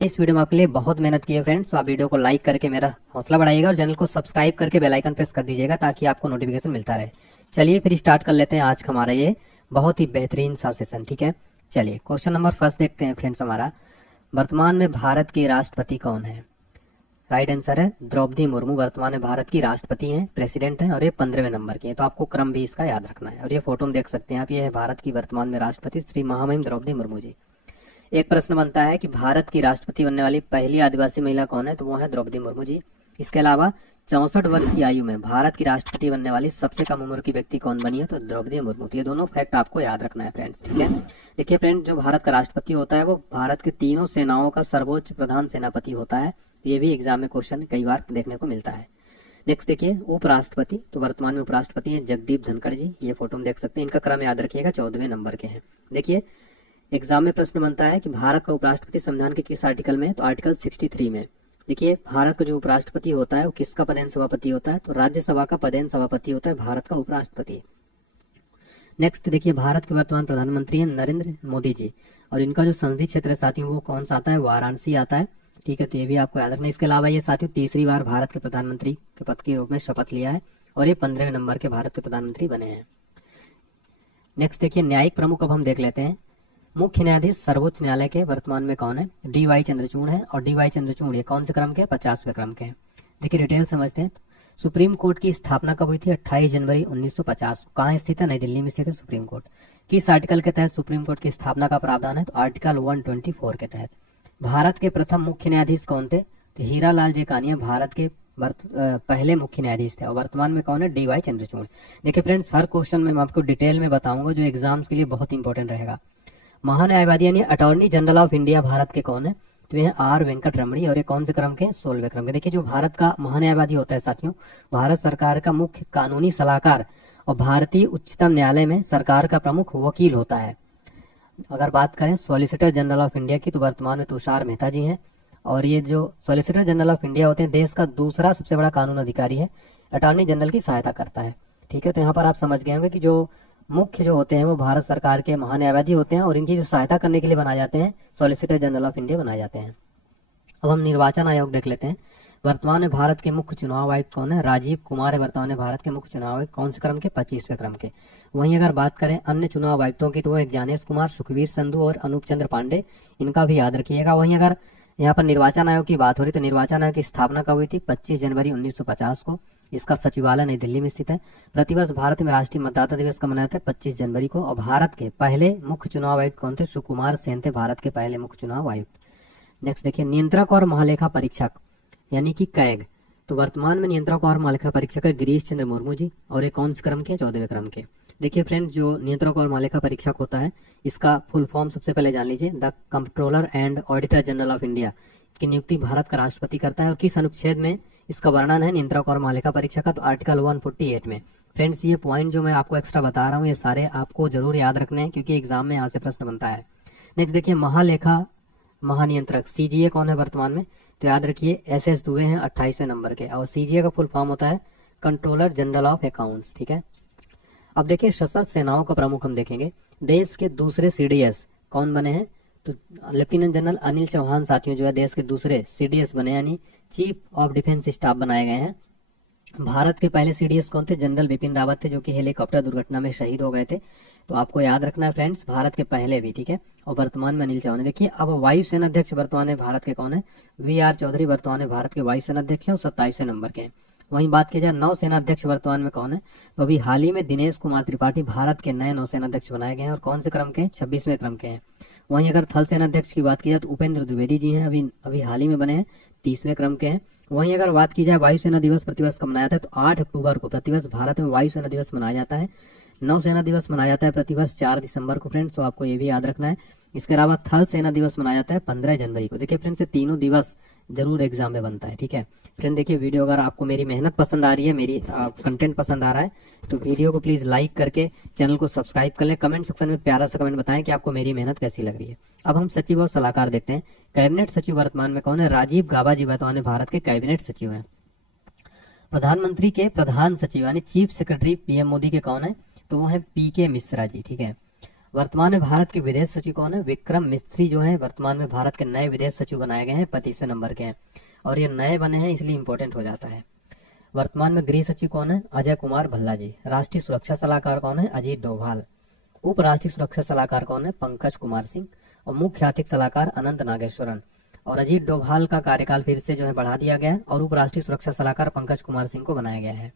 इस वीडियो में आपके लिए बहुत मेहनत की है फ्रेंड्स, तो आप वीडियो को लाइक करके मेरा हौसला बढ़ाइएगा और चैनल को सब्सक्राइब करके बेल आइकन प्रेस कर दीजिएगा ताकि आपको नोटिफिकेशन मिलता रहे। चलिए फिर स्टार्ट कर लेते हैं आज का हमारा ये बहुत ही बेहतरीन सा सेशन। ठीक है, चलिए क्वेश्चन नंबर फर्स्ट देखते हैं फ्रेंड्स हमारा। वर्तमान में भारत की राष्ट्रपति कौन है? राइट आंसर है द्रौपदी मुर्मू वर्तमान में भारत की राष्ट्रपति हैं, प्रेसिडेंट हैं और ये 15वें नंबर की है। तो आपको क्रम भी इसका याद रखना है। और ये फोटो में देख सकते हैं आप, ये है भारत की वर्तमान में राष्ट्रपति श्री महामहिम द्रौपदी मुर्मू जी। एक प्रश्न बनता है कि भारत की राष्ट्रपति बनने वाली पहली आदिवासी महिला कौन है? तो वो है द्रौपदी मुर्मू जी। इसके अलावा 64 वर्ष की आयु में भारत की राष्ट्रपति बनने वाली सबसे कम उम्र की व्यक्ति कौन बनी है? तो द्रौपदी मुर्मू। तो ये दोनों फैक्ट आपको याद रखना है फ्रेंड्स। ठीक है, देखिए फ्रेंड्स, जो भारत का राष्ट्रपति होता है वो भारत की तीनों सेनाओं का सर्वोच्च प्रधान सेनापति होता है। ये भी एग्जाम में क्वेश्चन कई बार देखने को मिलता है। नेक्स्ट देखिए उपराष्ट्रपति। तो वर्तमान में उपराष्ट्रपति है जगदीप धनखड़ जी। ये फोटो में देख सकते हैं, इनका क्रम याद रखिएगा, 14वें नंबर के हैं। देखिए एग्जाम में प्रश्न बनता है कि भारत का उपराष्ट्रपति संविधान के किस आर्टिकल में? तो आर्टिकल 63 में। देखिए भारत का जो उपराष्ट्रपति होता है वो किसका पदेन सभापति होता है? तो राज्यसभा का पदेन सभापति होता है भारत का उपराष्ट्रपति। नेक्स्ट देखिए भारत के वर्तमान प्रधानमंत्री हैं नरेंद्र मोदी जी और इनका जो संसदीय क्षेत्र है साथियों वो कौन सा आता है? वाराणसी आता है। ठीक है, तो ये भी आपको याद रखना है। इसके अलावा ये साथियों तीसरी बार भारत के प्रधानमंत्री के पद के रूप में शपथ लिया है और ये 15वें नंबर के भारत के प्रधानमंत्री बने हैं। नेक्स्ट देखिए न्यायिक प्रमुख अब हम देख लेते हैं। मुख्य न्यायाधीश सर्वोच्च न्यायालय के वर्तमान में कौन है? डी वाई चंद्रचूड़ है और डी वाई चंद्रचूड़ ये कौन से क्रम के? 50वें क्रम के। देखिए डिटेल समझते हैं। सुप्रीम कोर्ट की स्थापना कब हुई थी? 28 जनवरी 1950। कहाँ स्थित है? नई दिल्ली में स्थित है सुप्रीम कोर्ट। किस आर्टिकल के तहत सुप्रीम कोर्ट की स्थापना का प्रावधान है? तो आर्टिकल 124 के तहत। भारत के प्रथम मुख्य न्यायाधीश कौन थे? तो हीरा लाल जेकानिया भारत के पहले मुख्य न्यायाधीश थे और वर्तमान में कौन है? D Y Chandrachud. देखिए फ्रेंड्स, हर क्वेश्चन में मैं आपको डिटेल में बताऊंगा जो एग्जाम्स के लिए बहुत इंपॉर्टेंट रहेगा। महान्यायवादी यानी attorney general of India Bharat के कौन है? तो ये आर वेंकट रमणी और ये कौन से क्रम के? 16वें क्रम के। देखिए जो भारत का महान्यायवादी होता है साथियों, भारत सरकार का मुख्य कानूनी सलाहकार और भारतीय उच्चतम न्यायालय में सरकार का प्रमुख वकील होता है। अगर बात करें सॉलिसिटर जनरल ऑफ इंडिया की तो वर्तमान में तुषार मेहता जी हैं और ये जो सॉलिसिटर जनरल ऑफ इंडिया होते हैं देश का दूसरा सबसे बड़ा कानून अधिकारी है, अटॉर्नी जनरल की सहायता करता है। ठीक है, तो यहाँ पर आप समझ गए होंगे कि जो मुख्य जो होते हैं वो भारत सरकार के महान्यायवादी होते हैं और इनकी जो सहायता करने के लिए बनाए जाते हैं सॉलिसिटर जनरल ऑफ इंडिया बनाए जाते हैं। अब हम निर्वाचन आयोग देख लेते हैं। वर्तमान में भारत के मुख्य चुनाव आयुक्त कौन है? राजीव कुमार है वर्तमान में भारत के मुख्य चुनाव आयुक्त। कौन से क्रम के? 25वें क्रम के। वहीं अगर बात करें अन्य चुनाव आयुक्तों की तो वो ज्ञानेश कुमार, सुखवीर संधू और अनूप चंद्र पांडे, इनका भी याद रखिएगा। वहीं अगर यहाँ पर निर्वाचन आयोग की बात हो रही तो निर्वाचन आयोग की स्थापना कब हुई थी? 25 जनवरी 1950 को। इसका सचिवालय नई दिल्ली में स्थित है। प्रतिवर्ष भारत में राष्ट्रीय मतदाता दिवस कब मनाया था? 25 जनवरी को। और भारत के पहले मुख्य चुनाव आयुक्त कौन थे? सुकुमार सेन थे भारत के पहले मुख्य चुनाव आयुक्त। नेक्स्ट देखिए नियंत्रक और महालेखा परीक्षक यानी कि कैग। तो वर्तमान में नियंत्रक और महालेखा परीक्षक है गिरीश चंद्र मुर्मू जी और ये कौन से क्रम के? 14वें क्रम के। देखिए फ्रेंड्स, जो नियंत्रक और महालेखा परीक्षक होता है इसका फुल फॉर्म सबसे पहले जान लीजिए। The controller and auditor general of India की नियुक्ति भारत का राष्ट्रपति करता है और किस अनुच्छेद में इसका वर्णन है नियंत्रक और महालेखा परीक्षक का? तो आर्टिकल 148 में। फ्रेंड्स ये पॉइंट जो मैं आपको एक्स्ट्रा बता रहा हूँ ये सारे आपको जरूर याद रखने हैं क्योंकि एग्जाम में यहाँ से प्रश्न बनता है। नेक्स्ट देखिए महालेखा महानियंत्रक सीजीए कौन है वर्तमान में? तो याद रखिए एस एस दुबे हैं 28वें नंबर के और सीजीए का फुल फॉर्म होता है कंट्रोलर जनरल ऑफ अकाउंट्स। ठीक है, अब देखिए सशस्त्र सेनाओं का प्रमुख हम देखेंगे। देश के दूसरे सीडीएस कौन बने हैं? तो लेफ्टिनेंट जनरल अनिल चौहान साथियों जो है देश के दूसरे सीडीएस बने यानी चीफ ऑफ डिफेंस स्टाफ बनाए गए हैं। भारत के पहले सीडीएस कौन थे? जनरल बिपिन रावत थे जो कि हेलीकॉप्टर दुर्घटना में शहीद हो गए थे। तो आपको याद रखना है फ्रेंड्स, भारत के पहले भी। ठीक है, और वर्तमान में अनिल चौहान। देखिए अब वायुसेना अध्यक्ष वर्तमान में भारत के कौन है? वी आर चौधरी वर्तमान में भारत के वायुसेना अध्यक्ष हैं और 27वें नंबर के हैं। वहीं बात की जाए नौसेना अध्यक्ष वर्तमान में कौन है? तो अभी हाल ही में दिनेश कुमार त्रिपाठी भारत के नए नौसेना अध्यक्ष बनाए गए हैं और कौन से क्रम के? 26वें क्रम के हैं। वहीं अगर थल सेना अध्यक्ष की बात की जाए तो उपेंद्र द्विवेदी जी हैं, अभी हाल ही में बने हैं, 30वें क्रम के हैं। वहीं अगर बात की जाए वायुसेना दिवस प्रतिवर्ष कब मनाया जाता है? तो 8 अक्टूबर को प्रतिवर्ष भारत में वायुसेना दिवस मनाया जाता है। नौसेना दिवस मनाया जाता है प्रतिवर्ष 4 दिसंबर को फ्रेंड्स, तो आपको ये भी याद रखना है। इसके अलावा थल सेना दिवस मनाया जाता है 15 जनवरी को। देखिए फ्रेंड्स, ये तीनों दिवस जरूर एग्जाम में बनता है। ठीक है फ्रेंड, देखिए वीडियो अगर आपको मेरी मेहनत पसंद आ रही है, मेरी कंटेंट पसंद आ रहा है तो वीडियो को प्लीज लाइक करके चैनल को सब्सक्राइब कर ले। कमेंट सेक्शन में प्यारा सा कमेंट बताएं कि आपको मेरी मेहनत कैसी लग रही है। अब हम सचिव और सलाहकार देखते हैं। कैबिनेट सचिव वर्तमान में कौन है? राजीव गाबा जी वर्तमान में भारत के कैबिनेट सचिव हैं। प्रधानमंत्री के प्रधान सचिव यानी चीफ सेक्रेटरी पीएम मोदी के कौन है? तो वो है पीके मिश्रा जी। ठीक है, वर्तमान में भारत के विदेश सचिव कौन है? विक्रम मिस्त्री जो है वर्तमान में भारत के नए विदेश सचिव बनाए गए हैं, 25वें नंबर के हैं और ये नए बने हैं इसलिए इंपॉर्टेंट हो जाता है। वर्तमान में गृह सचिव कौन है? अजय कुमार भल्ला जी। राष्ट्रीय सुरक्षा सलाहकार कौन है? अजीत डोभाल। उप राष्ट्रीय सुरक्षा सलाहकार कौन है? पंकज कुमार सिंह। और मुख्य आर्थिक सलाहकार अनंत नागेश्वरन। और अजीत डोभाल का कार्यकाल फिर से जो है बढ़ा दिया गया है और उप राष्ट्रीय सुरक्षा सलाहकार पंकज कुमार सिंह को बनाया गया है।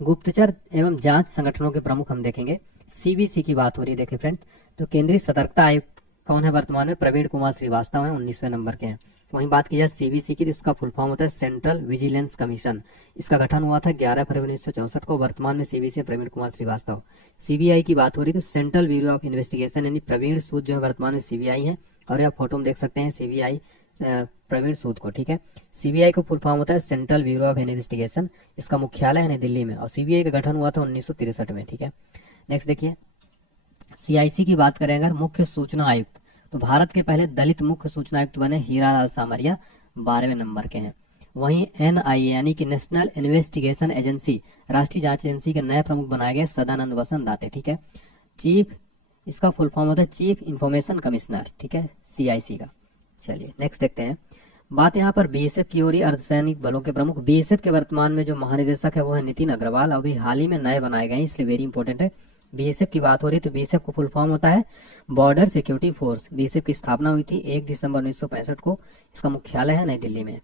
गुप्तचर एवं जांच संगठनों के प्रमुख हम देखेंगे। सीबीसी की बात हो रही है, देखिए फ्रेंड्स, तो केंद्रीय सतर्कता आयुक्त कौन है वर्तमान में? प्रवीण कुमार श्रीवास्तव है, 19वें नंबर के हैं। वहीं बात की जाए सीबीसी की तो इसका फुल फॉर्म होता है सेंट्रल विजिलेंस कमीशन। इसका गठन हुआ था 11 फरवरी 1964 को। वर्तमान में सीबीसी प्रवीण कुमार श्रीवास्तव। सीबीआई की बात हो रही तो सेंट्रल ब्यूरो ऑफ इन्वेस्टिगेशन यानी प्रवीण सूद जो है वर्तमान में सीबीआई है और आप फोटो में देख सकते हैं सीबीआई प्रवीण सूद को, ठीक है। सीबीआई का फुल फॉर्म होता है सेंट्रल ब्यूरो ऑफ इन्वेस्टिगेशन। इसका मुख्यालय है नई दिल्ली में और सीबीआई का गठन हुआ था 1963 में, ठीक है। नेक्स्ट देखिए सीआईसी की बात करें अगर, मुख्य सूचना आयुक्त, तो भारत के पहले दलित मुख्य सूचना आयुक्त बने हीरालाल सामरिया, 12वें नंबर के हैं। वहीं एनआईए यानी कि नेशनल इन्वेस्टिगेशन एजेंसी, राष्ट्रीय जांच एजेंसी के नए प्रमुख बनाए गए सदानंद वसंत दाते, ठीक है। चीफ, इसका फुल फॉर्म होता है चीफ इंफॉर्मेशन कमिश्नर, ठीक है, सीआईसी का। चलिए नेक्स्ट देखते हैं। बात यहाँ पर बीएसएफ की हो रही है, अर्धसैनिक बलों के प्रमुख। बीएसएफ के वर्तमान में जो महानिदेशक है वो है नितिन अग्रवाल, अभी हाल ही में नए बनाए गए हैं इसलिए वेरी इंपॉर्टेंट है। बीएसएफ की बात हो रही है तो बीएसएफ को फुल फॉर्म होता है बॉर्डर सिक्योरिटी फोर्स। बीएसएफ की स्थापना हुई थी 1 दिसंबर 1965 को। इसका मुख्यालय है नई दिल्ली में।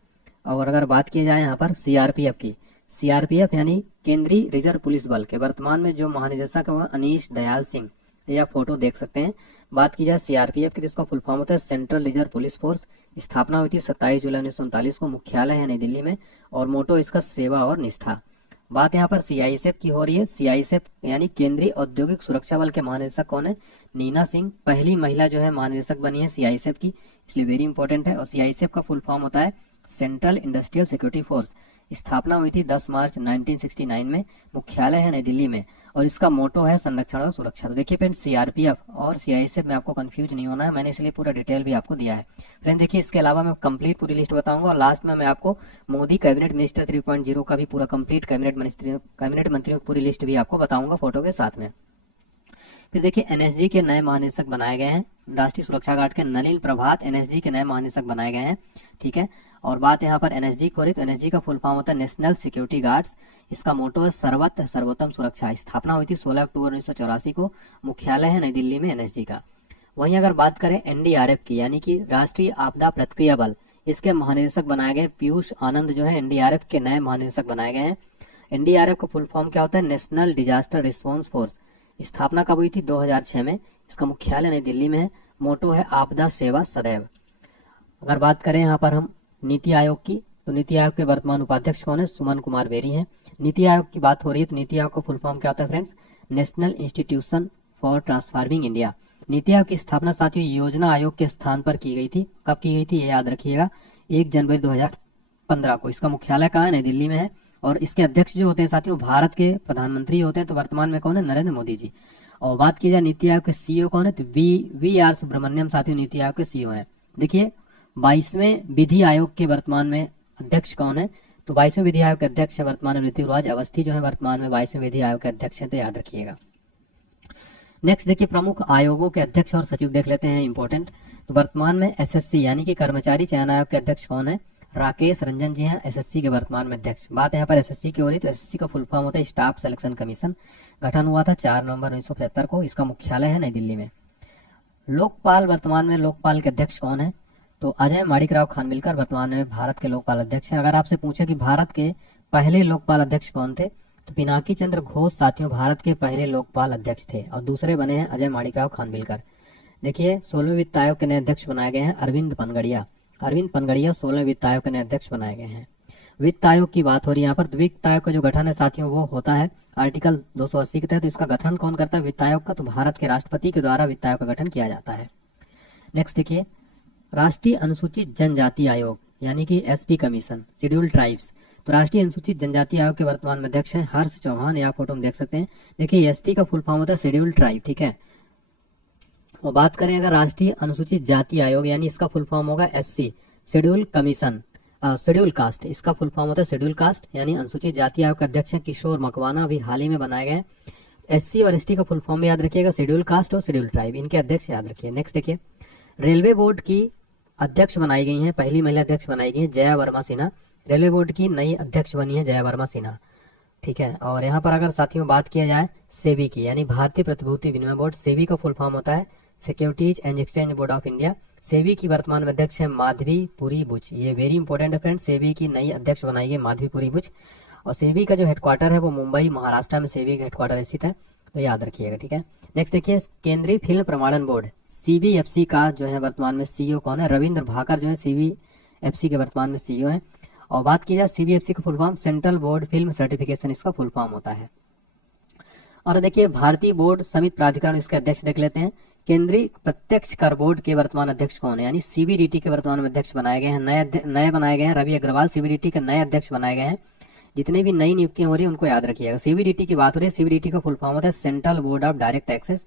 और अगर बात की जाए यहाँ पर सीआरपीएफ की, सीआरपीएफ यानी केंद्रीय रिजर्व पुलिस बल के वर्तमान में जो महानिदेशक है वह अनीश दयाल सिंह, ये आप फोटो देख सकते हैं। बात की जाए सीआरपीएफ की तो इसका फुल फॉर्म होता है सेंट्रल रिजर्व पुलिस फोर्स। स्थापना हुई थी 27 जुलाई 1939 को। मुख्यालय है नई दिल्ली में और मोटो इसका सेवा और निष्ठा। बात यहाँ पर सीआईएसएफ की हो रही है। सीआईएसएफ यानी केंद्रीय औद्योगिक सुरक्षा बल के महानिदेशक कौन है? नीना सिंह, पहली महिला जो है महानिदेशक बनी है सीआईएसएफ की, इसलिए वेरी इंपॉर्टेंट है। और सीआईएसएफ का फुल फॉर्म होता है सेंट्रल इंडस्ट्रियल सिक्योरिटी फोर्स। स्थापना हुई थी 10 मार्च 1969 में। मुख्यालय है नई दिल्ली में और इसका मोटो है संरक्षण और सुरक्षा। तो देखिए फ्रेंड सीआरपीएफ और सीआईएसएफ में आपको कंफ्यूज नहीं होना है, मैंने इसलिए पूरा डिटेल भी आपको दिया है। फ्रेंड देखिए इसके अलावा मैं कंप्लीट पूरी लिस्ट बताऊंगा और लास्ट में मैं आपको मोदी कैबिनेट मिनिस्टर 3.0 का भी पूरा कंप्लीट कैबिनेट मंत्रियों की पूरी लिस्ट भी आपको बताऊंगा फोटो के साथ में। फिर देखिए एनएसजी के नए महानिदेशक बनाए गए हैं। राष्ट्रीय सुरक्षा गार्ड के नलिन प्रभात एनएसजी के नए महानिदेशक बनाए गए हैं, ठीक है। और बात यहाँ पर एनएसजी की हो रही तो एनएसजी का फुल फॉर्म होता है नेशनल सिक्योरिटी गार्ड्स। इसका मोटो है सर्वत्र सर्वोत्तम सुरक्षा। स्थापना हुई थी 16 अक्टूबर 1984 को। मुख्यालय है नई दिल्ली में एनएसजी का। वहीं अगर बात करें एनडीआरएफ की यानी कि राष्ट्रीय आपदा प्रतिक्रिया बल, इसके महानिदेशक बनाए गए पीयूष आनंद जो है एनडीआरएफ के नए महानिदेशक बनाए गए हैं। एनडीआरएफ का फुल फॉर्म क्या होता है? National disaster response force. स्थापना कब हुई थी? 2006 में। इसका मुख्यालय नई दिल्ली में है। मोटो है आपदा सेवा सदैव। अगर बात करें यहाँ पर हम नीति आयोग की तो नीति आयोग के वर्तमान उपाध्यक्ष कौन है? सुमन कुमार बेरी हैं। नीति आयोग की बात हो रही है तो नीति आयोग का फुल फॉर्म क्या होता है friends? National institution for transforming India. NITI Aayog की स्थापना साथियों योजना आयोग के स्थान पर की गई थी। कब की गई थी ये याद रखिएगा, 1 जनवरी 2015 को। इसका मुख्यालय कहाँ है? नई दिल्ली में है। और इसके अध्यक्ष जो होते हैं साथियों भारत के प्रधानमंत्री होते हैं। तो वर्तमान में कौन है? नरेंद्र मोदी जी। और बात की जाए नीति आयोग के सीईओ कौन है? तो वी आर सुब्रमण्यम साथियों नीति आयोग के सीईओ हैं। देखिए 22वें विधि आयोग के वर्तमान में अध्यक्ष कौन है? तो 22वें विधि आयोग के अध्यक्ष है वर्तमान में ऋतुराज अवस्थी जो है वर्तमान में 22वें विधि आयोग के अध्यक्ष हैं, तो याद रखिएगा। नेक्स्ट देखिए प्रमुख आयोगों के अध्यक्ष और सचिव देख लेते हैं इंपॉर्टेंट। तो वर्तमान में एसएससी यानी कि कर्मचारी चयन आयोग के अध्यक्ष कौन है? राकेश रंजन जी हैं एसएससी के वर्तमान में अध्यक्ष। बात यहाँ पर एसएससी की हो रही तो एसएससी का फुल फॉर्म होता है स्टाफ सिलेक्शन कमीशन। गठन हुआ था 4 नवंबर 1975 को। इसका मुख्यालय है नई दिल्ली में। लोकपाल, वर्तमान में लोकपाल के अध्यक्ष कौन है? तो अजय माणिकराव खानविलकर वर्तमान में भारत के लोकपाल अध्यक्ष हैं। अगर आपसे पूछे कि भारत के पहले लोकपाल अध्यक्ष कौन थे तो पिनाकी चंद्र घोष साथियों भारत के पहले लोकपाल अध्यक्ष थे और दूसरे बने हैं अजय माणिकराव खानविलकर। देखिए 16वें वित्त आयोग के नए अध्यक्ष बनाए गए हैं अरविंद पनगड़िया। 16वें वित्त आयोग के नए अध्यक्ष बनाए गए हैं। वित्त आयोग की बात हो रही है यहाँ पर। वित्त आयोग का जो गठन है साथियों वो होता है आर्टिकल 280 के तहत। तो इसका गठन कौन करता है वित्त आयोग का? तो भारत के राष्ट्रपति के द्वारा वित्त आयोग का गठन किया जाता है। नेक्स्ट देखिए राष्ट्रीय अनुसूचित जनजाति आयोग यानी कि एसटी कमीशन, शेड्यूल ट्राइब्स। तो राष्ट्रीय अनुसूचित जनजाति आयोग के वर्तमान में अध्यक्ष हैं हर्ष चौहान, यहाँ फोटो में देख सकते हैं। देखिए एसटी का फुल फॉर्म होता है शेड्यूल ट्राइब, ठीक है। और बात करें अगर राष्ट्रीय अनुसूचित जाति आयोग यानी इसका फुल फॉर्म होगा SC, schedule commission, schedule caste. इसका फुल फॉर्म होता है शेड्यूल कास्ट यानी अनुसूचित जाति आयोग के अध्यक्ष हैं किशोर मकवाना, अभी हाल ही में बनाए गए। एससी और एसटी का फुल फॉर्म याद रखिएगा, शेड्यूल कास्ट और शेड्यूल ट्राइब, इनके अध्यक्ष याद रखिए। नेक्स्ट देखिए, रेलवे बोर्ड की अध्यक्ष बनाई गई हैं, पहली महिला अध्यक्ष बनाई गई है जया वर्मा सिन्हा। रेलवे बोर्ड की नई अध्यक्ष बनी है जया वर्मा सिन्हा, ठीक है। और यहाँ पर अगर साथियों बात किया जाए सेबी की, यानी भारतीय प्रतिभूति विनिमय बोर्ड, सेबी का फुल फॉर्म होता है securities and exchange board of India. SEBI की वर्तमान में अध्यक्ष है माधवी पुरी बुच, ये वेरी इंपॉर्टेंट है फ्रेंड्स, सेबी की नई अध्यक्ष बनाई गई माधवी पुरी बुच। और सेबी का जो हेडक्वार्टर है वो मुंबई महाराष्ट्र में सेबी का हेडक्वार्टर स्थित है, तो याद रखिएगा, ठीक है। नेक्स्ट देखिए, केंद्रीय फिल्म प्रमाणन बोर्ड सीबीएफसी का जो है वर्तमान में सीईओ कौन है? रविंद्र भाकर जो है सीबीएफसी के वर्तमान में सीईओ है। और बात की जाए सीबीएफसी का full form central board film certification, इसका फुल फॉर्म होता है। और देखिए, भारतीय बोर्ड समिति प्राधिकरण, इसके अध्यक्ष देख लेते हैं। केंद्रीय प्रत्यक्ष कर बोर्ड के वर्तमान अध्यक्ष कौन है? यानी सीबीडीटी के वर्तमान में अध्यक्ष बनाए गए हैं, नए बनाए गए हैं, रवि अग्रवाल सीबीडीटी के नए अध्यक्ष बनाए गए हैं। जितने भी नई नियुक्तियां हो रही है उनको याद रखिएगा। सीबीडीटी की बात हो रही है, सीबीडीटी का फुल फॉर्म होता है central board of direct taxes.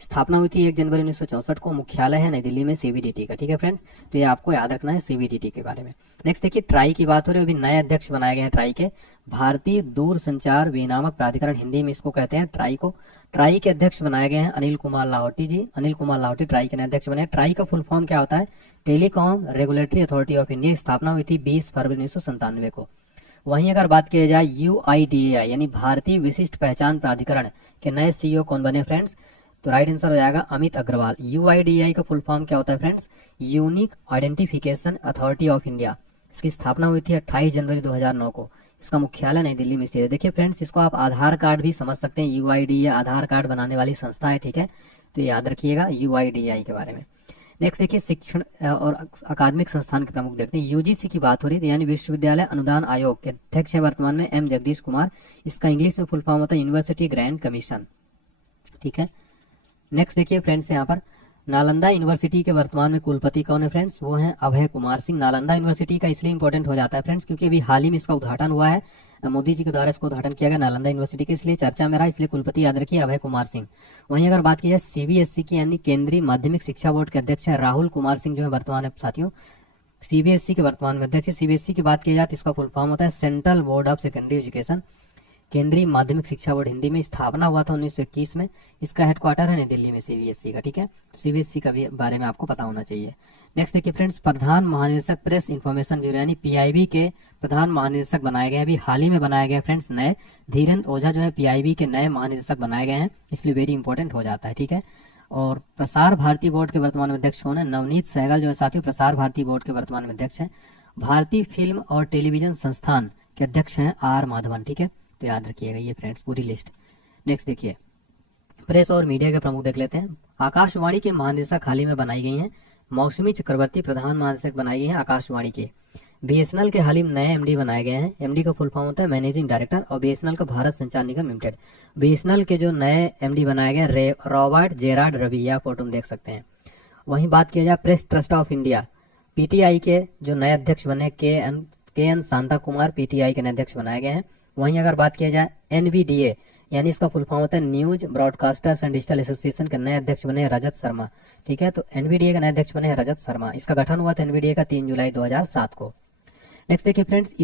स्थापना हुई थी 1 जनवरी 1964 को, मुख्यालय है नई दिल्ली में सीबीडीटी का, ठीक है फ्रेंड्स। तो ये आपको याद रखना है सीबीडीटी के बारे में। नेक्स्ट देखिए, ट्राई की बात हो रही है, अभी नए अध्यक्ष बनाए गए हैं ट्राई के, भारतीय दूरसंचार विनियामक प्राधिकरण, हिंदी में इसको कहते हैं ट्राई को। ट्राई के अध्यक्ष बनाए गए हैं अनिल कुमार लाहौटी जी, अनिल कुमार लाहौटी ट्राई के नए अध्यक्ष बने। ट्राई का फुल फॉर्म क्या होता है? Telecom regulatory authority of India. स्थापना हुई थी 20 फरवरी 1997 को। वहीं अगर बात की जाए यूआईडीएआई यानी भारतीय विशिष्ट पहचान प्राधिकरण के नए सीईओ कौन बने फ्रेंड्स? तो राइट आंसर हो जाएगा अमित अग्रवाल। यूआईडीएआई का फुल फॉर्म क्या होता है friends? Unique identification authority of India. इसकी स्थापना हुई थी 28 जनवरी 2009 को। इसका मुख्यालय नई दिल्ली में स्थित है। देखिए फ्रेंड्स, इसको आप आधार कार्ड भी समझ सकते हैं, यूआईडीएआई आधार कार्ड बनाने वाली संस्था है, ठीक है। तो याद रखिएगा यूआईडीएआई के बारे में। नेक्स्ट देखिए, शिक्षण और अकादमिक संस्थान के प्रमुख देखते हैं। यूजीसी की बात हो रही है, यानी विश्वविद्यालय अनुदान आयोग के अध्यक्ष है वर्तमान में एम जगदीश कुमार। इसका इंग्लिश में फुल फॉर्म होता है यूनिवर्सिटी ग्रैंड कमीशन, ठीक है। नेक्स्ट देखिए फ्रेंड्स, यहाँ पर नालंदा यूनिवर्सिटी के वर्तमान में कुलपति कौन है फ्रेंड्स? वो हैं अभय कुमार सिंह। नालंदा यूनिवर्सिटी का इसलिए इंपॉर्टेंट हो जाता है फ्रेंड्स क्योंकि अभी हाल ही में इसका उद्घाटन हुआ है, मोदी जी के द्वारा इसको उद्घाटन किया गया नालंदा यूनिवर्सिटी के, इसलिए चर्चा में रहा, इसलिए कुलपति याद रखिए अभय कुमार सिंह। वहीं अगर बात की जाए सीबीएसई की यानी केंद्रीय माध्यमिक शिक्षा बोर्ड के अध्यक्ष है राहुल कुमार सिंह, जो है वर्तमान में साथियों सीबीएसई के वर्तमान में अध्यक्ष है। सीबीएसई की बात की जाए तो इसका फुल फॉर्म होता है central board of secondary education. केंद्रीय माध्यमिक शिक्षा बोर्ड हिंदी में, स्थापना हुआ था 1921 में। इसका हेडक्वार्टर है नई दिल्ली में सीबीएसई का, ठीक है। सीबीएसई का भी बारे में आपको पता होना चाहिए। नेक्स्ट देखिए फ्रेंड्स, प्रधान महानिदेशक प्रेस इंफॉर्मेशन ब्यूरो यानी पीआईबी के प्रधान महानिदेशक बनाए गए हैं, अभी हाल ही में बनाए गए फ्रेंड्स नए। धीरेन्द्र ओझा जो है पीआईबी के नए महानिदेशक बनाए गए हैं, इसलिए वेरी इंपॉर्टेंट हो जाता है, ठीक है। और प्रसार भारती बोर्ड के वर्तमान में अध्यक्ष कौन है? नवनीत सहगल जो है साथियों प्रसार भारती बोर्ड के वर्तमान में अध्यक्ष है। भारतीय फिल्म और टेलीविजन संस्थान के अध्यक्ष हैं आर माधवन, ठीक है। तो याद रखिएगा ये फ्रेंड्स पूरी लिस्ट। नेक्स्ट देखिए, प्रेस और मीडिया के प्रमुख देख लेते हैं। आकाशवाणी के महानिदेशक हाल ही में बनाई गई हैं मौसमी चक्रवर्ती प्रधान महानिदेशक बनाई गई हैं आकाशवाणी के। बीएसएनएल के हाल ही में नए एमडी बनाए गए हैं। एमडी का फुल फॉर्म होता है मैनेजिंग डायरेक्टर, और बीएसएनएल का भारत संचार निगम लिमिटेड। बीएसएनएल के जो नए एमडी बनाए गए रॉबर्ट जेरार्ड रवि, या फोटो देख सकते हैं। वहीं बात किया जाए press trust of India, PTI के जो नए अध्यक्ष बने के एन शांता कुमार पीटीआई के नए अध्यक्ष बनाए गए हैं। वहीं अगर बात किया जाए एनवीडीए यानी इसका फुल फॉर्म होता है news broadcasters and digital association के नए अध्यक्ष बने रजत शर्मा, ठीक है। तो एनवीडीए का नए अध्यक्ष बने रजत शर्मा। इसका गठन हुआ था एनवीडीए का 3 जुलाई 2007 को। नेक्स्ट देखिए फ्रेंड्स,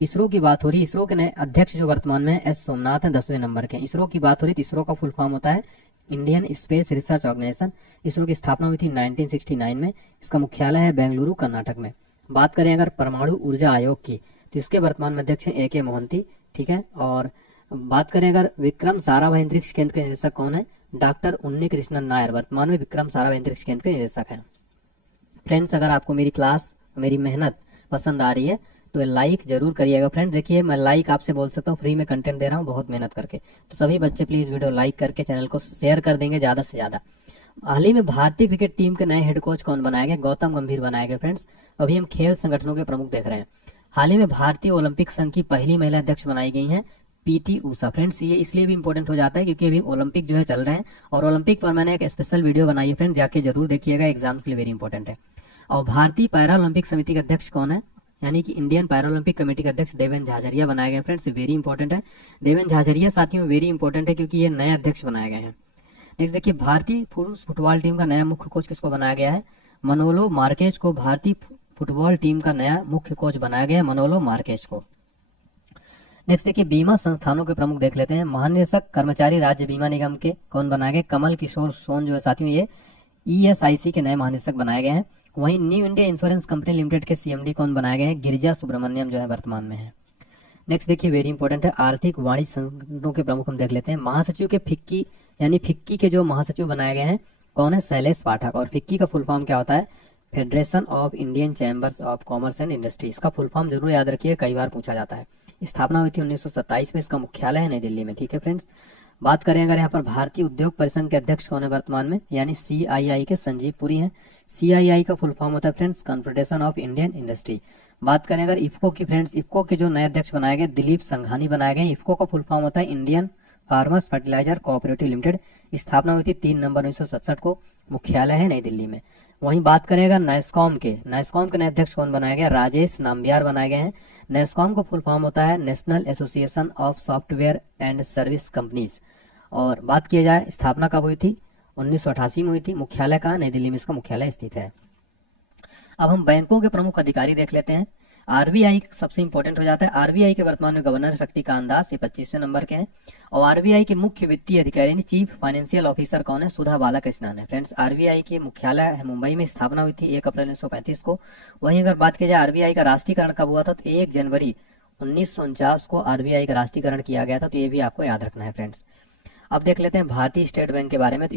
इसरो की बात हो रही है। इसरो के नए अध्यक्ष जो वर्तमान में एस सोमनाथ है, 10वें नंबर के। इसरो की बात हो रही है, इसरो का फुल फॉर्म होता है Indian Space Research Organisation. ISRO की स्थापना हुई थी 1969 में। इसका मुख्यालय है बेंगलुरु कर्नाटक में। बात करें अगर परमाणु ऊर्जा आयोग की, तो इसके वर्तमान में अध्यक्ष हैं AK मोहंती, ठीक है। और बात करें अगर विक्रम साराभाई अंतरिक्ष केंद्र के निदेशक कौन है? डॉक्टर उन्नी कृष्णन नायर, वर्तमान में विक्रम साराभाई अंतरिक्ष केंद्र के निदेशक हैं। फ्रेंड्स, अगर आपको मेरी क्लास मेरी मेहनत पसंद आ रही है तो लाइक जरूर करिएगा फ्रेंड्स। देखिए मैं लाइक आपसे बोल सकता हूँ, फ्री में कंटेंट दे रहा हूँ बहुत मेहनत करके, तो सभी बच्चे प्लीज वीडियो लाइक करके चैनल को शेयर कर देंगे ज्यादा से ज्यादा। हाल ही में भारतीय क्रिकेट टीम के नए हेड कोच कौन बनाए गए? गौतम गंभीर बनाए गए फ्रेंड्स। अभी हम खेल संगठनों के प्रमुख देख रहे हैं। हाल ही में भारतीय ओलंपिक संघ की पहली महिला अध्यक्ष बनाई गई हैं पीटी ऊषा। फ्रेंड्स, ये इसलिए भी इंपॉर्टेंट हो जाता है क्योंकि अभी ओलंपिक जो है चल रहे हैं, और ओलंपिक पर मैंने एक स्पेशल वीडियो बनाई है फ्रेंड, जाके जरूर देखिएगा, एग्जाम्स के लिए वेरी इंपॉर्टेंट है। और भारतीय पैरा ओलंपिक समिति के अध्यक्ष कौन है? यानी कि इंडियन पैरा ओलंपिक कमेटी के अध्यक्ष देवेंद्र झाझरिया बनाए गए फ्रेंड्स, वेरी इंपॉर्टेंट है। देवेंद्र झाझरिया साथियों वेरी इंपॉर्टेंट है क्योंकि ये नए अध्यक्ष बनाए गए हैं। नेक्स्ट देखिए, भारतीय पुरुष फुटबॉल टीम का नया मुख्य कोच किसको बनाया गया है? मनोलो मार्केज को भारतीय फुटबॉल टीम का नया मुख्य कोच बनाया गया है, मनोलो मार्केज को। नेक्स्ट देखिए बीमा संस्थानों के प्रमुख देख लेते हैं। महानिदेशक कर्मचारी राज्य बीमा निगम के कौन बनाए गए? कमल किशोर सोन जो है साथियों ये ESIC के नए महानिदेशक बनाए गए हैं। वहीं new India insurance company limited के CMD कौन बनाए गए हैं? गिरिजा सुब्रमण्यम जो है वर्तमान में है। नेक्स्ट देखिए वेरी इंपॉर्टेंट है, आर्थिक वाणिज्य संगठनों के प्रमुख हम देख लेते हैं। महासचिव के फिक्की यानी फिक्की के जो महासचिव बनाए गए हैं कौन है? शैलेश पाठक। और फिक्की का फुल फॉर्म क्या होता है? Federation of Indian chambers of commerce and industry. इसका फुल फॉर्म जरूर याद रखिए, कई बार पूछा जाता है। स्थापना हुई थी 1927 में। इसका मुख्यालय है नई दिल्ली में। ठीक है फ्रेंड्स, बात करें अगर यहाँ पर भारतीय उद्योग परिसंघ के अध्यक्ष कौन है वर्तमान में? यानी CII के संजीव पुरी हैं। CII का फुल फॉर्म होता है friends confederation of Indian industry. बात करें अगर इफ्को की फ्रेंड्स, इफ्को के जो नए अध्यक्ष बनाए गए दिलीप संघानी बनाए गए। इफ्को का फुल फॉर्म होता है Indian Farmers Fertiliser Cooperative Limited. स्थापना हुई थी 3 नवंबर 1967 को। मुख्यालय है नई दिल्ली में। वहीं बात करेगा नैस्कॉम के नए अध्यक्ष कौन बनाए गए? राजेश नाम्बियार बनाए गए हैं। नैस्कॉम का फुल फॉर्म होता है national association of software and service companies. और बात किया जाए स्थापना कब हुई थी? 1988 में हुई थी। मुख्यालय कहाँ? नई दिल्ली में इसका मुख्यालय स्थित है। अब हम बैंकों के प्रमुख अधिकारी देख लेते हैं। RBI सबसे इंपॉर्टेंट हो जाता है। RBI के वर्तमान में गवर्नर शक्तिकांत दास, ये 25वें नंबर के हैं। और RBI के मुख्य वित्तीय अधिकारी चीफ फाइनेंशियल ऑफिसर कौन है? सुधा बालाकृष्णन है। फ्रेंड्स RBI के मुख्यालय है मुंबई में। स्थापना हुई थी 1 अप्रैल 1935 को। वहीं अगर बात की जाए RBI का राष्ट्रीयकरण कब हुआ था, तो 1 जनवरी 1949 को RBI का राष्ट्रीयकरण किया गया था। तो ये भी आपको याद रखना है फ्रेंड्स। अब देख लेते हैं भारतीय स्टेट बैंक के बारे में। तो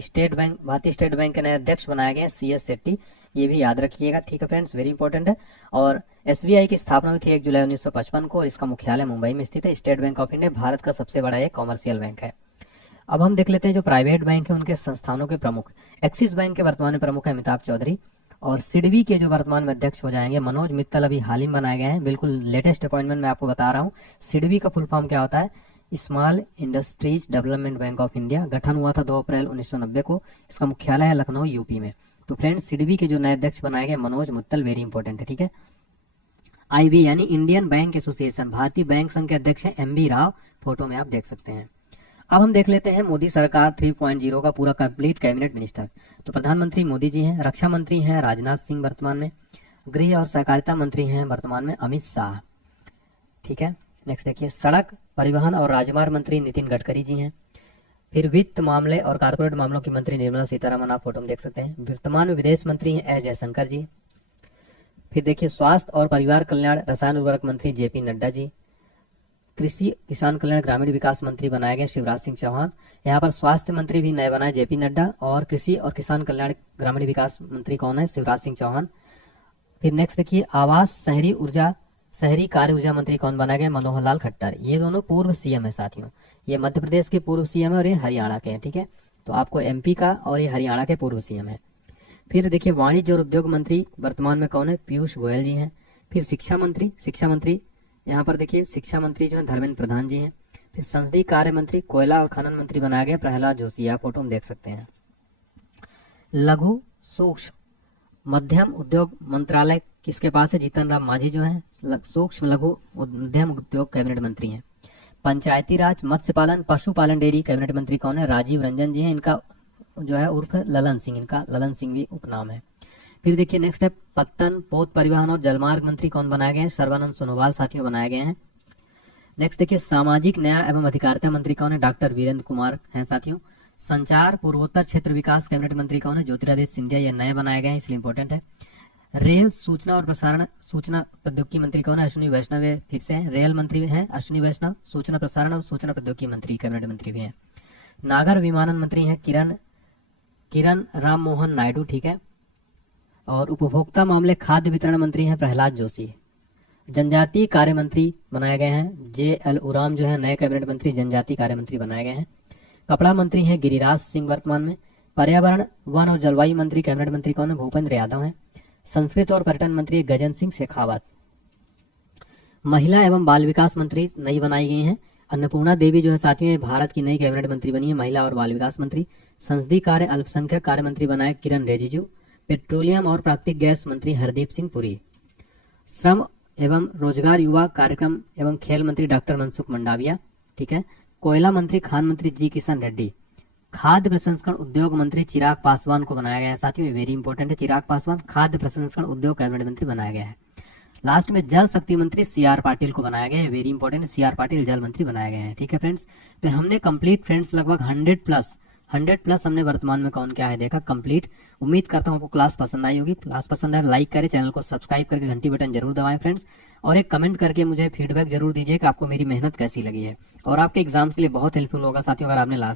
भारतीय स्टेट बैंक के नए अध्यक्ष बनाए गए CS शेट्टी, ये भी याद रखिएगा। ठीक है फ्रेंड्स, वेरी इंपॉर्टेंट है। और SBI की स्थापना हुई थी 1 जुलाई 1955 को और इसका मुख्यालय मुंबई में स्थित है। State bank of India Bharat का सबसे बड़ा एक कॉमर्शियल बैंक है। अब हम देख लेते हैं जो प्राइवेट बैंक है उनके संस्थानों के प्रमुख। एक्सिस बैंक के वर्तमान में प्रमुख है अमिताभ चौधरी। और सिडबी के जो वर्तमान में अध्यक्ष हो जाएंगे मनोज मित्तल, अभी हाल ही में बनाए गए हैं, बिल्कुल लेटेस्ट अपॉइंटमेंट मैं आपको बता रहा हूँ। सिडबी का फुल फॉर्म क्या होता है? Small industries development bank of India. गठन हुआ था 2 अप्रैल 1990 को। इसका मुख्यालय है लखनऊ यूपी में। तो फ्रेंड्स सिडबी के जो नए अध्यक्ष बनाए गए मनोज मित्तल, वेरी इंपॉर्टेंट है। ठीक है, IB यानी इंडियन बैंक एसोसिएशन, भारतीय बैंक संघ के अध्यक्ष हैं MB राव, फोटो में आप देख सकते हैं। अब हम देख लेते हैं मोदी सरकार 3.0 का पूरा कंप्लीट कैबिनेट मिनिस्टर। तो प्रधानमंत्री मोदी जी हैं, रक्षा मंत्री हैं राजनाथ सिंह वर्तमान में, गृह और सहकारिता मंत्री हैं वर्तमान में अमित शाह। ठीक है, नेक्स्ट देखिए सड़क परिवहन और राजमार्ग मंत्री नितिन गडकरी जी हैं। फिर वित्त मामले और कारपोरेट मामलों की मंत्री निर्मला सीतारमण, आप फोटो में देख सकते हैं। वर्तमान में विदेश मंत्री हैं एस जयशंकर जी। फिर देखिए स्वास्थ्य और परिवार कल्याण रसायन उर्वरक मंत्री JP नड्डा जी। कृषि किसान कल्याण ग्रामीण विकास मंत्री बनाए गए शिवराज सिंह चौहान। यहाँ पर स्वास्थ्य मंत्री भी नए बनाए JP नड्डा और कृषि और किसान कल्याण ग्रामीण विकास मंत्री कौन है? शिवराज सिंह चौहान। फिर नेक्स्ट देखिए आवास शहरी कार्य ऊर्जा मंत्री कौन बनाए गए? मनोहर लाल खट्टर। ये दोनों पूर्व CM है साथियों, ये मध्य प्रदेश के पूर्व CM है और ये हरियाणा के हैं। ठीक है, तो आपको MP का और ये हरियाणा के पूर्व CM है। फिर देखिए वाणिज्य और उद्योग मंत्री वर्तमान में कौन है? पीयूष गोयल जी हैं। फिर शिक्षा मंत्री यहाँ पर देखिए शिक्षा मंत्री जो है धर्मेंद्र प्रधान जी हैं। फिर संसदीय कार्य मंत्री कोयला और खनन मंत्री बनाया गया प्रहलाद जोशी, आप फोटो में देख सकते हैं। लघु सूक्ष्म मध्यम उद्योग मंत्रालय किसके पास है? जीतन राम मांझी जो है सूक्ष्म लघु मध्यम उद्योग कैबिनेट मंत्री हैं। पंचायती राज मत्स्य पालन पशुपालन डेयरी कैबिनेट मंत्री कौन है? राजीव रंजन जी हैं। इनका जो है उर्फ ललन सिंह, इनका ललन सिंह भी उपनाम है। फिर देखिए नेक्स्ट है पत्तन पोत परिवहन और जलमार्ग मंत्री कौन बनाए गए हैं? सर्बानंद सोनोवाल साथियों बनाए गए हैं। नेक्स्ट देखिए सामाजिक न्याय एवं अधिकारिता मंत्री कौन है? डॉक्टर वीरेंद्र कुमार हैं साथियों। संचार पूर्वोत्तर क्षेत्र विकास कैबिनेट मंत्री कौन है? ज्योतिरादित्य सिंधिया, ये नए बनाए गए हैं इसलिए इंपॉर्टेंट है। रेल सूचना और प्रसारण सूचना प्रौद्योगिकी मंत्री कौन है? अश्विनी वैष्णव फिर से रेल मंत्री हैं अश्विनी वैष्णव। सूचना प्रसारण और सूचना प्रौद्योगिकी मंत्री कैबिनेट मंत्री भी हैं। नागर विमानन मंत्री हैं किरण राम मोहन नायडू। ठीक है, और उपभोक्ता मामले खाद्य वितरण मंत्री हैं प्रहलाद जोशी। जनजातीय कार्य मंत्री बनाए गए हैं JL उराम जो है नए कैबिनेट मंत्री जनजातीय कार्य मंत्री बनाए गए हैं। कपड़ा मंत्री हैं गिरिराज सिंह वर्तमान में। पर्यावरण वन और जलवायु मंत्री कैबिनेट मंत्री कौन है? भूपेंद्र यादव हैं। संस्कृत और पर्यटन मंत्री गजन सिंह शेखावत। महिला एवं बाल विकास मंत्री नई बनाई गई हैं अन्नपूर्णा देवी जो है साथियों भारत की नई कैबिनेट मंत्री बनी है, महिला और बाल विकास मंत्री। संसदीय कार्य अल्पसंख्यक कार्य मंत्री बनाए किरण रिजिजू। पेट्रोलियम और प्राकृतिक गैस मंत्री हरदीप सिंह पुरी। श्रम एवं रोजगार युवा कार्यक्रम एवं खेल मंत्री डॉक्टर मनसुख मंडाविया। ठीक है, कोयला मंत्री खान मंत्री जी किशन रेड्डी। खाद्य प्रसंस्करण उद्योग मंत्री चिराग पासवान को बनाया गया है साथियों, वेरी इंपॉर्टेंट है। चिराग पासवान खाद्य प्रसंस्करण उद्योग कैबिनेट मंत्री बनाया गया है। लास्ट में जल शक्ति मंत्री सी आर पाटिल को बनाया गया है, very important, C R Patil जल मंत्री बनाए गए हैं। ठीक है फ्रेंड्स, तो हमने कंप्लीट फ्रेंड्स लगभग 100 प्लस हमने वर्तमान में कौन क्या है देखा कंप्लीट। उम्मीद करता हूँ आपको क्लास पसंद आई होगी। क्लास पसंद आए लाइक करें, चैनल को सब्सक्राइब करके घंटी बटन जरूर दबाएं फ्रेंड्स, और एक कमेंट करके मुझे फीडबैक जरूर दीजिए कि आपको मेरी मेहनत कैसी लगी है, और आपके एग्जाम्स के लिए बहुत हेल्पफुल होगा साथियों अगर आपने लास्ट